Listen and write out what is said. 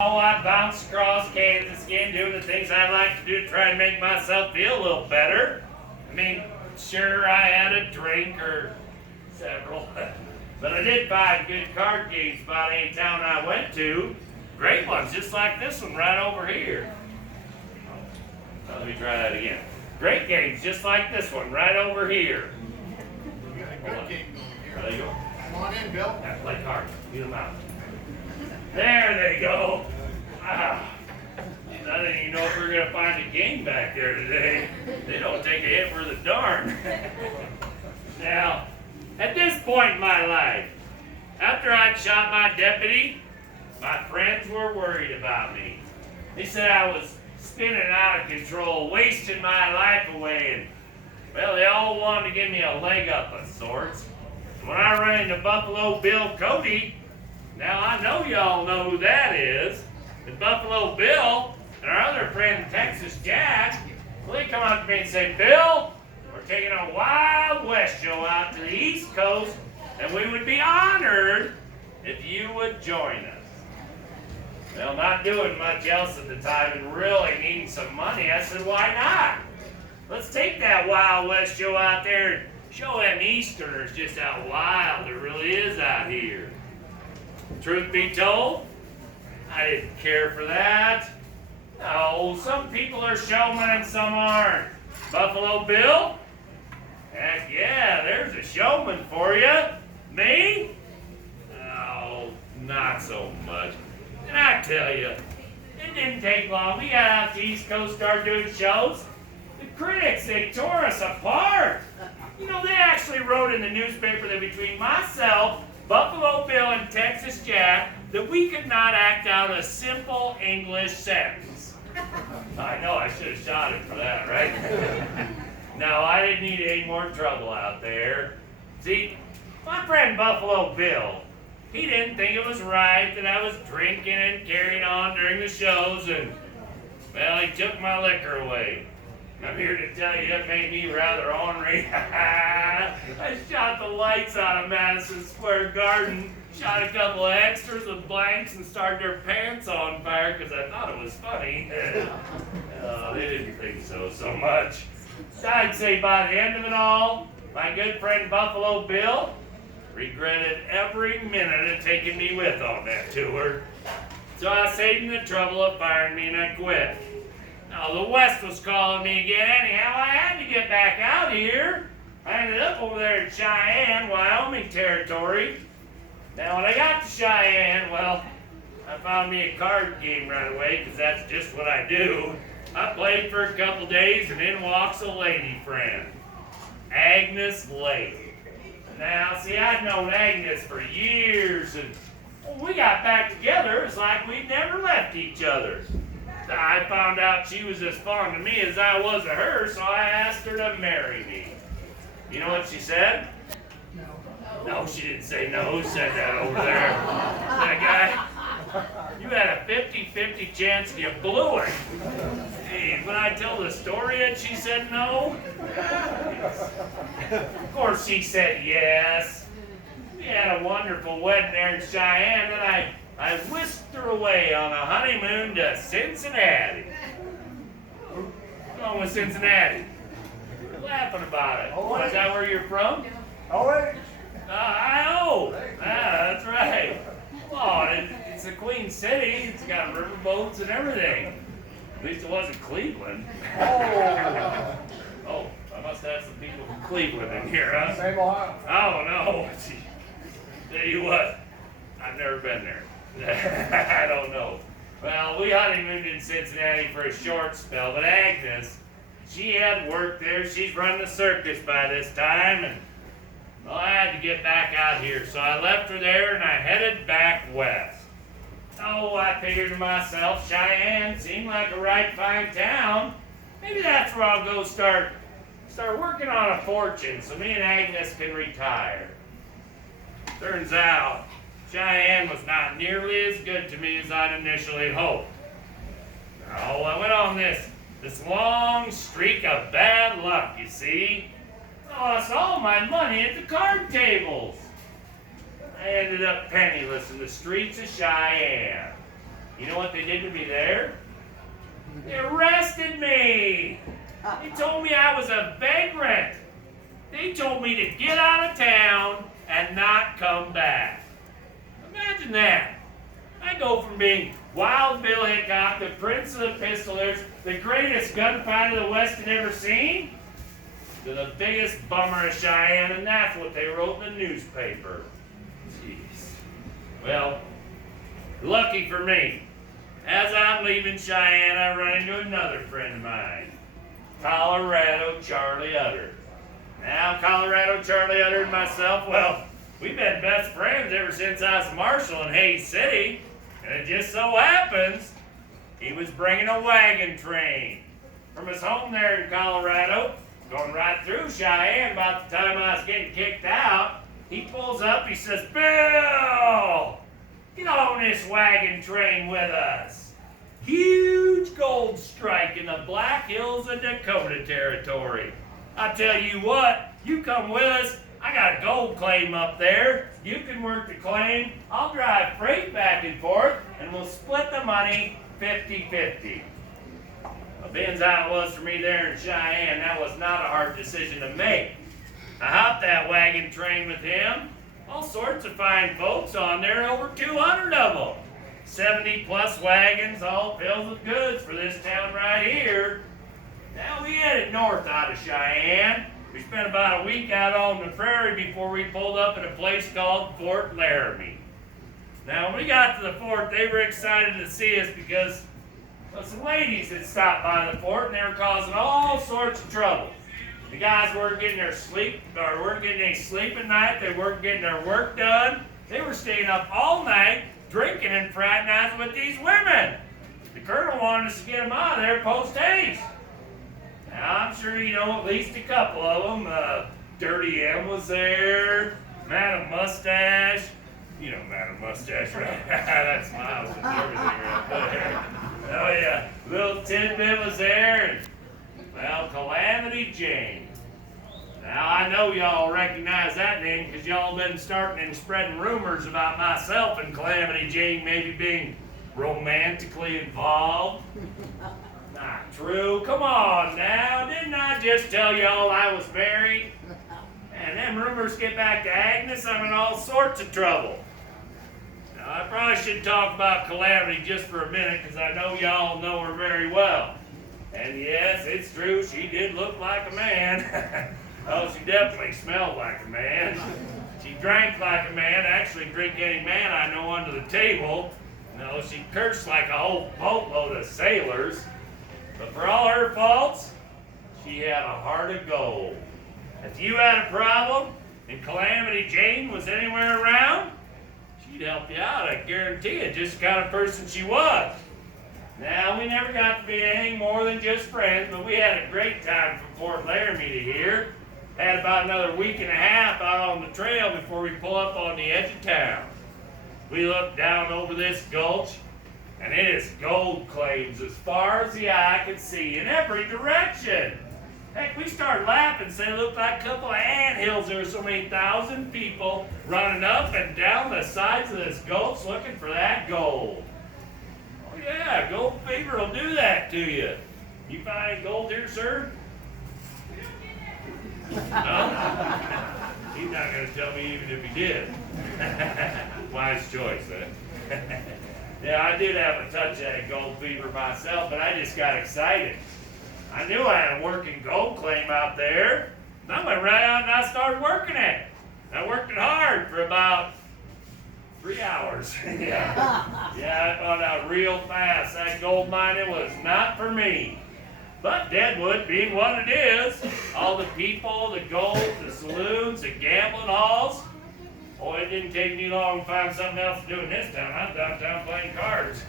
Oh, I bounced across Kansas again doing the things I like to do to try and make myself feel a little better. I mean, sure, I had a drink or several, but I did find good card games about any town I went to. Great ones, just like this one right over here. Let me try that again. Great games, just like this one right over here. We got a good game going here. There you go. Come on in, Bill. Yeah, play cards. Get them out. There they go. Ah, I didn't even know if we were going to find a game back there today. They don't take a hit for the darn. Now, at this point in my life, after I'd shot my deputy, my friends were worried about me. They said I was spinning out of control, wasting my life away, and, well, they all wanted to give me a leg up of sorts. When I run into Buffalo Bill Cody, now I know y'all know who that is. And Buffalo Bill and our other friend Texas Jack, well, they come up to me and say, Bill, we're taking a Wild West show out to the East Coast, and we would be honored if you would join us. Well, not doing much else at the time and really needing some money, I said, why not? Let's take that Wild West show out there and show them Easterners just how wild it really is out here. Truth be told, I didn't care for that. No, some people are showmen and some aren't. Buffalo Bill? Heck yeah, there's a showman for you. Me? Oh, not so much. And I tell you, it didn't take long. We got out to the East Coast, started doing shows. The critics, they tore us apart. You know, they actually wrote in the newspaper that between myself, Buffalo Bill, and Texas Jack, that we could not act out a simple English sentence. I know, I should have shot him for that, right? No, I didn't need any more trouble out there. See, my friend Buffalo Bill, he didn't think it was right that I was drinking and carrying on during the shows, and, well, he took my liquor away. I'm here to tell you, it made me rather ornery. I shot the lights out of Madison Square Garden, shot a couple of extras with blanks, and started their pants on fire because I thought it was funny. They didn't think so much. I'd say by the end of it all, my good friend Buffalo Bill regretted every minute of taking me with on that tour. So I saved him the trouble of firing me and I quit. Now, the West was calling me again anyhow. I had to get back out here. I ended up over there in Cheyenne, Wyoming territory. Now, when I got to Cheyenne, well, I found me a card game right away, because that's just what I do. I played for a couple days, and in walks a lady friend, Agnes Lake. Now, see, I'd known Agnes for years, and when we got back together, it's like we'd never left each other. I found out she was as fond of me as I was of her, so I asked her to marry me. You know what she said? No, she didn't say no. Who said that over there? That guy? You had a 50-50 chance and you blew it. Hey, when I tell the story and she said no? Of course she said yes. We had a wonderful wedding there in Cheyenne, and I whisked her away on a honeymoon to Cincinnati. What's wrong with Cincinnati? You're laughing about it. Oh, is that where you're from? Oh, I-O. That's right. Oh, it's a Queen City. It's got riverboats and everything. At least it wasn't Cleveland. Oh, I must have some people from Cleveland in here, huh? Same Ohio. Oh, no. Tell you what, I've never been there. I don't know. Well, we honeymooned in Cincinnati for a short spell, but Agnes, she had work there. She's run the circus by this time, and well, I had to get back out here, so I left her there and I headed back west. Oh, I figured to myself, Cheyenne seemed like a right fine town. Maybe that's where I'll go start working on a fortune so me and Agnes can retire. Turns out, Cheyenne was not nearly as good to me as I'd initially hoped. Oh, I went on this long streak of bad luck, you see. I lost all my money at the card tables. I ended up penniless in the streets of Cheyenne. You know what they did to me there? They arrested me. They told me I was a vagrant. They told me to get out of town and not come back. Imagine that. I go from being Wild Bill Hickok, the Prince of the Pistolers, the greatest gunfighter the West had ever seen, to the biggest bummer of Cheyenne, and that's what they wrote in the newspaper. Jeez. Well, lucky for me, as I'm leaving Cheyenne, I run into another friend of mine, Colorado Charlie Utter. Now, Colorado Charlie Utter and myself, well, we've been best friends ever since I was marshal in Hays City, and it just so happens he was bringing a wagon train from his home there in Colorado, going right through Cheyenne. About the time I was getting kicked out, he pulls up, he says, "Bill, get on this wagon train with us. Huge gold strike in the Black Hills of Dakota Territory. I tell you what, you come with us, I got a gold claim up there. You can work the claim, I'll drive freight back and forth, and we'll split the money 50-50. Well, being as how it was for me there in Cheyenne, that was not a hard decision to make. I hopped that wagon train with him. All sorts of fine folks on there, over 200 of them. 70 plus wagons, all filled with goods for this town right here. Now we headed north out of Cheyenne. We spent about a week out on the prairie before we pulled up at a place called Fort Laramie. Now when we got to the fort, they were excited to see us because some ladies had stopped by the fort and they were causing all sorts of trouble. The guys weren't getting their sleep, or weren't getting any sleep at night. They weren't getting their work done. They were staying up all night, drinking and fraternizing with these women. The colonel wanted us to get them out of there post-haste. Now, I'm sure you know at least a couple of them. Dirty M was there, Madam Mustache. You know Madam Mustache, right? That smiles and everything right there. Oh yeah, Little Tidbit was there, and well, Calamity Jane. Now, I know y'all recognize that name because y'all been starting and spreading rumors about myself and Calamity Jane maybe being romantically involved. Not true. Come on now. Didn't I just tell y'all I was married? And them rumors get back to Agnes, I'm in all sorts of trouble. Now, I probably should talk about Calamity just for a minute because I know y'all know her very well. And yes, it's true, she did look like a man. Oh, she definitely smelled like a man. She drank like a man, actually drink any man I know under the table. No, she cursed like a whole boatload of sailors. But for all her faults, she had a heart of gold. If you had a problem and Calamity Jane was anywhere around, she'd help you out, I guarantee it, just the kind of person she was. Now, we never got to be anything more than just friends, but we had a great time from Fort Laramie to here. Had about another week and a half out on the trail before we pull up on the edge of town. We looked down over this gulch, and it is gold claims as far as the eye could see in every direction. Heck, we started laughing, saying it looked like a couple of anthills. There were so many thousand people running up and down the sides of this gulch looking for that gold. Oh yeah, gold fever will do that to you. You find any gold here, sir? No? He's not going to tell me even if he did. Wise choice, huh? Yeah, I did have a touch of that gold fever myself, but I just got excited. I knew I had a working gold claim out there. And I went right out and I started working it. I worked it hard for about 3 hours. Yeah, I found out real fast that gold mining was not for me. But Deadwood being what it is, all the people, the gold, the saloons, the gambling halls, boy, it didn't take me long to find something else to do in this town. I'm downtown playing cards.